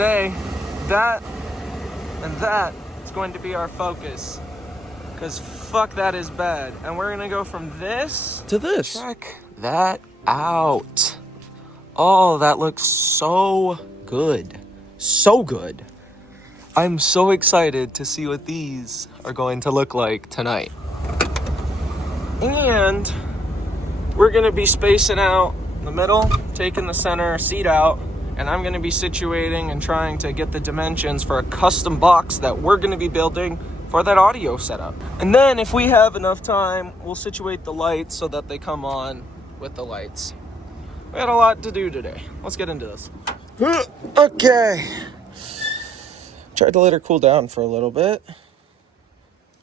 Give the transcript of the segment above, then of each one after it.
today, that and that is going to be our focus. Because fuck, that is bad. And we're gonna go from this to this. Check that out. Oh, that looks so good. So good. I'm so excited to see what these are going to look like tonight. And we're gonna be spacing out the middle, taking the center seat out, and I'm gonna be situating and trying to get the dimensions for a custom box that we're gonna be building for that audio setup. And then if we have enough time, we'll situate the lights so that they come on with the lights. We had a lot to do today. Let's get into this. Okay. Tried to let her cool down for a little bit.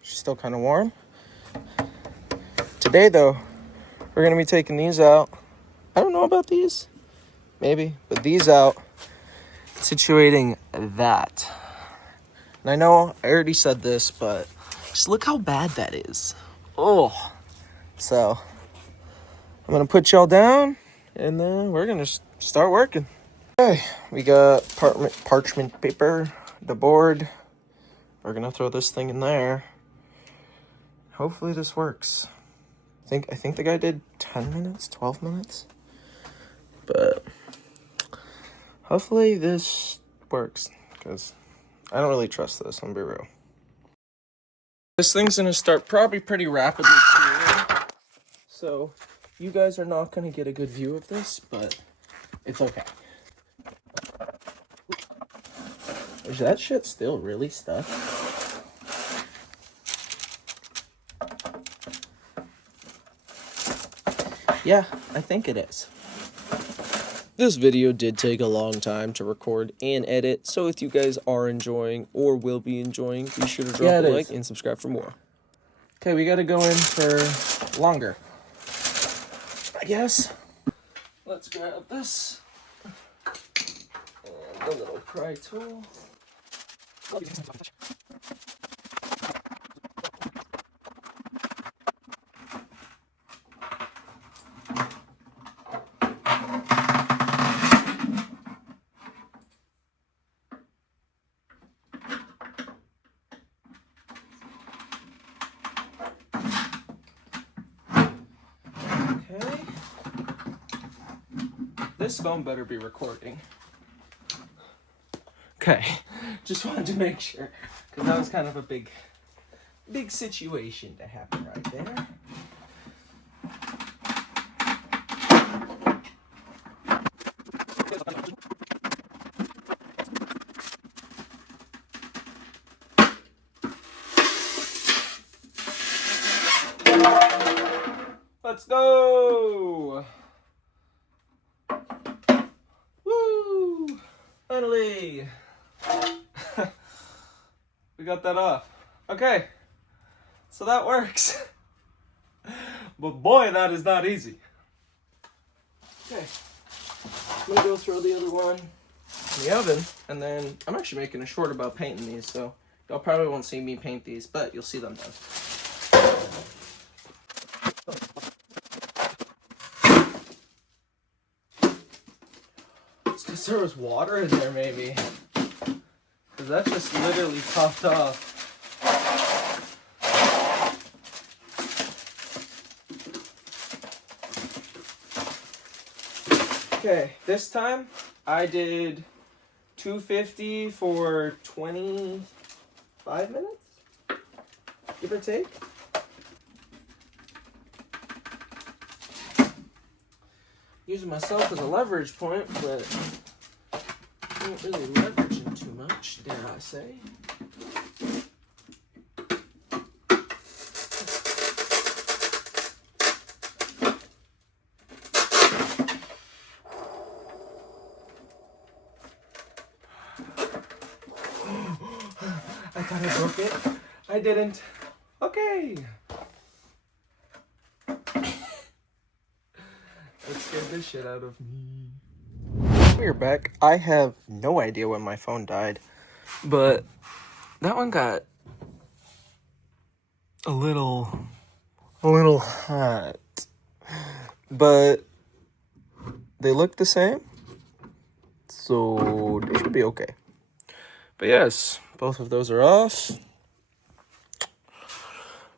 She's still kind of warm. Today though, we're gonna be taking these out. I don't know about these, maybe, but these out, situating that. And I know I already said this, but just look how bad that is. Oh, so I'm gonna put y'all down and then we're gonna start working. Okay, we got parchment paper, the board. We're gonna throw this thing in there. Hopefully this works. I think the guy did 10 minutes, 12 minutes. But hopefully this works, because I don't really trust this, I'm gonna be real. This thing's gonna start probably pretty rapidly cooling, so you guys are not gonna get a good view of this, but it's okay. Is that shit still really stuck? Yeah, I think it is. This video did take a long time to record and edit, so if you guys are enjoying or will be enjoying, be sure to drop a like and subscribe for more. Okay, we gotta go in for longer, I guess. Let's grab this and the little pry tool. Okay. This phone better be recording. Okay, just wanted to make sure, because that was kind of a big situation to happen right there. Let's go! Woo! Finally! We got that off. Okay, so that works. But boy, that is not easy. Okay, I'm gonna go throw the other one in the oven, and then I'm actually making a short about painting these, so y'all probably won't see me paint these, but you'll see them done. It's because there was water in there, maybe. Because that just literally popped off. Okay, this time I did 250 for 25 minutes, give or take. Using myself as a leverage point, but I don't really leverage him too much, dare I say. I thought I broke it. I didn't. Okay. That scared the shit out of me. We're back. I have no idea when my phone died, but that one got a little hot. But they look the same, so they should be okay. But yes, both of those are off.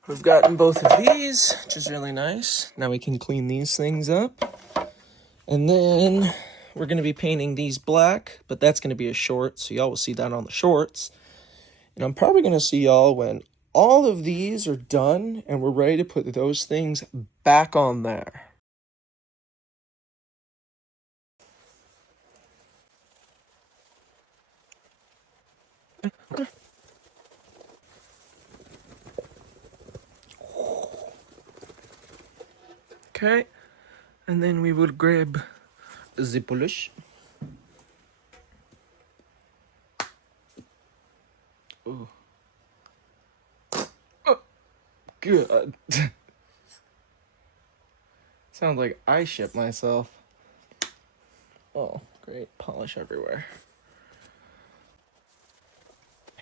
We've gotten both of these, which is really nice. Now we can clean these things up. And then we're going to be painting these black, but that's going to be a short, so y'all will see that on the shorts. And I'm probably going to see y'all when all of these are done and we're ready to put those things back on there. Okay, and then we will grab the polish. Oh, good. Sounds like I shit myself. Oh, great. Polish everywhere.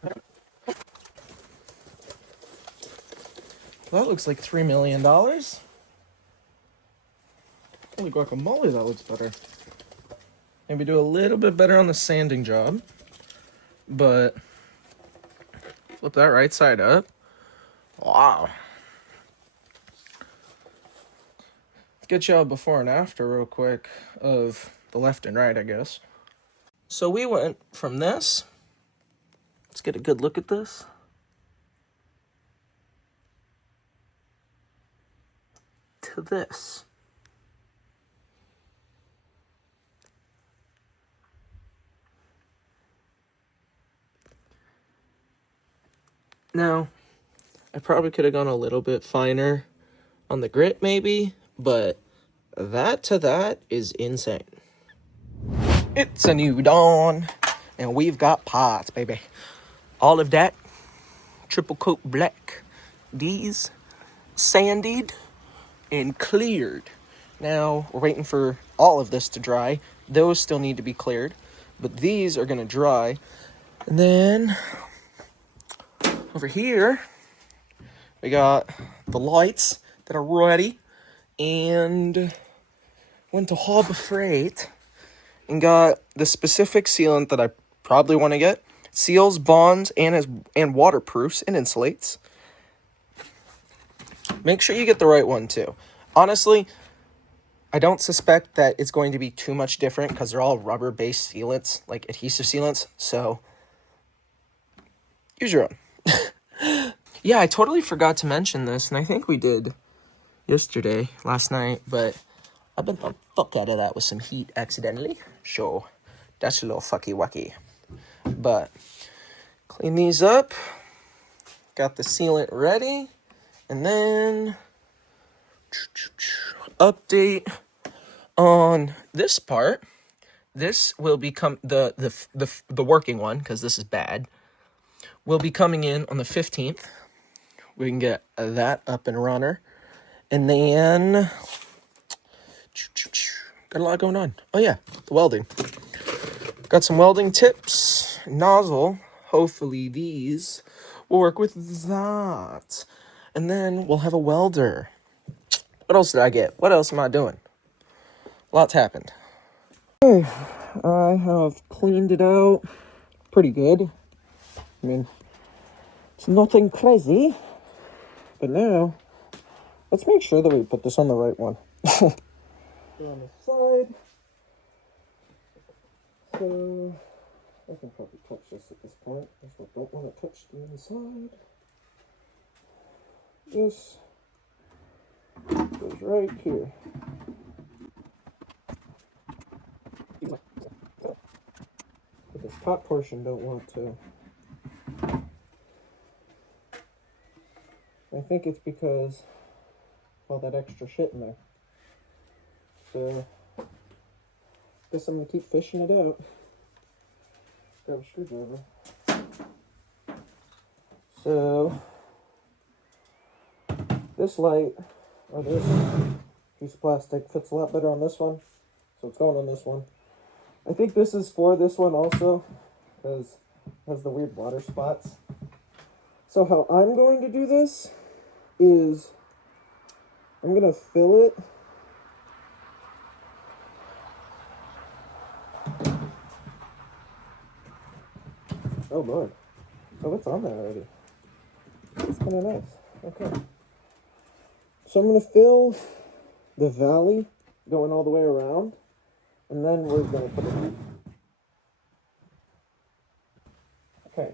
Well, that looks like $3 million. Holy guacamole, that looks better. Maybe do a little bit better on the sanding job. But flip that right side up. Wow. Let's get y'all before and after real quick of the left and right, I guess. So we went from this. Let's get a good look at this. To this. Now, I probably could have gone a little bit finer on the grit maybe, but that to that is insane. It's a new dawn, and we've got pots, baby. All of that, triple coat black. These sandied and cleared. Now, we're waiting for all of this to dry. Those still need to be cleared, but these are gonna dry. And then, over here, we got the lights that are ready, and went to Harbor Freight and got the specific sealant that I probably want to get. Seals, bonds, and waterproofs and insulates. Make sure you get the right one too. Honestly, I don't suspect that it's going to be too much different because they're all rubber-based sealants, like adhesive sealants, so use your own. Yeah, I totally forgot to mention this, and I think we did last night, but I bent the fuck out of that with some heat accidentally, so that's a little fucky wucky. But clean these up, got the sealant ready, and then update on this part. This will become the working one, because this is bad, will be coming in on the 15th. We can get that up and runner. And then got a lot going on. Oh yeah, the welding. Got some welding tips, nozzle. Hopefully these will work with that. And then we'll have a welder. What else did I get? What else am I doing? Lots happened. Okay, I have cleaned it out pretty good. I mean, it's nothing crazy. But now, let's make sure that we put this on the right one. On the side. So, I can probably touch this at this point. I just don't want to touch the inside. This goes right here. But this top portion don't want to. I think it's because all that extra shit in there. So, guess I'm gonna keep fishing it out. Grab a screwdriver. So, this light, or this piece of plastic, fits a lot better on this one. So it's going on this one. I think this is for this one also, because it has the weird water spots. So how I'm going to do this is I'm going to fill it Oh Lord. Oh, it's on there already. It's kind of nice. Okay. So I'm gonna fill the valley going all the way around, and then we're gonna put it in. Okay.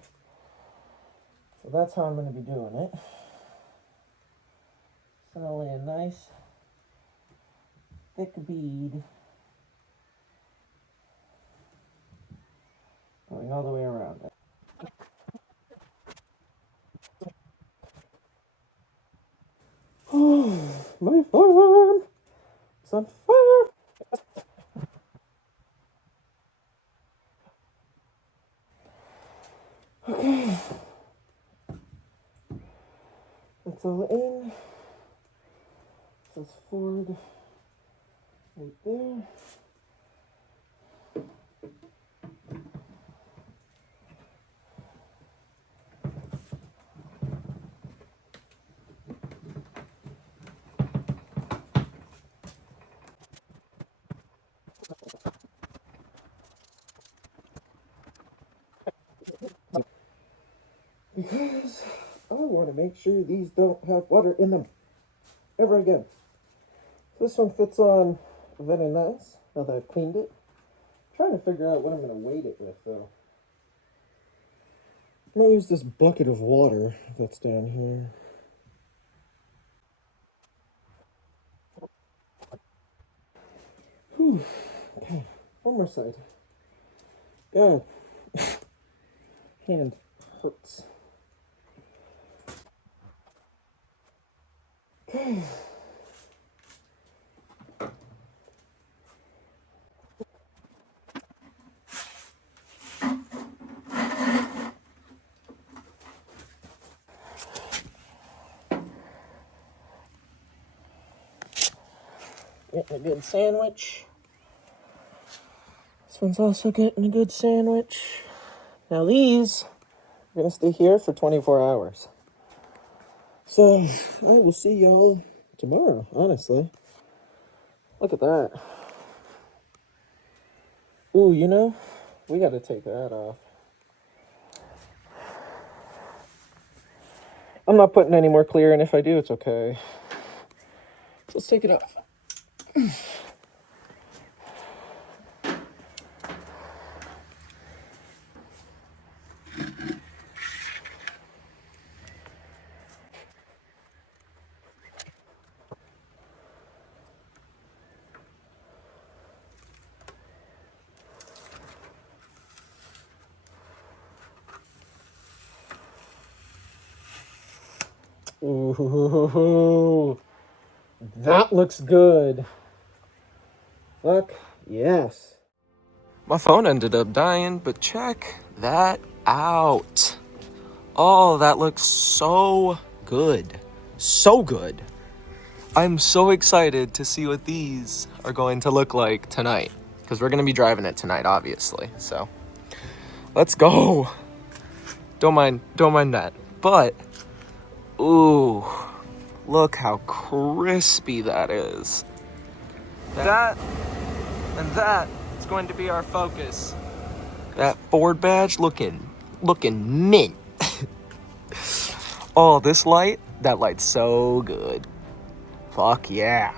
So that's how I'm gonna be doing it. Just gonna lay a nice thick bead going all the way around it. Oh, my farm is on fire. Okay. It's all in. It says Ford right there. Because I want to make sure these don't have water in them ever again. This one fits on very nice now that I've cleaned it. I'm trying to figure out what I'm going to weight it with though. I'm going to use this bucket of water that's down here. Whew. Okay, one more side. God, hand hurts. Okay. Getting a good sandwich. This one's also getting a good sandwich. Now these are gonna stay here for 24 hours. So I will see y'all tomorrow, honestly. Look at that. Ooh, you know, we gotta take that off. I'm not putting any more clear, and if I do, it's okay. So let's take it off. Ooh, that looks good. Fuck yes. My phone ended up dying, but check that out. Oh, that looks so good. So good. I'm so excited to see what these are going to look like tonight. Because we're going to be driving it tonight, obviously. So, let's go. Don't mind that. But, ooh, look how crispy that is. That and that is going to be our focus. That Ford badge looking mint. Oh, this light, that light's so good. Fuck yeah.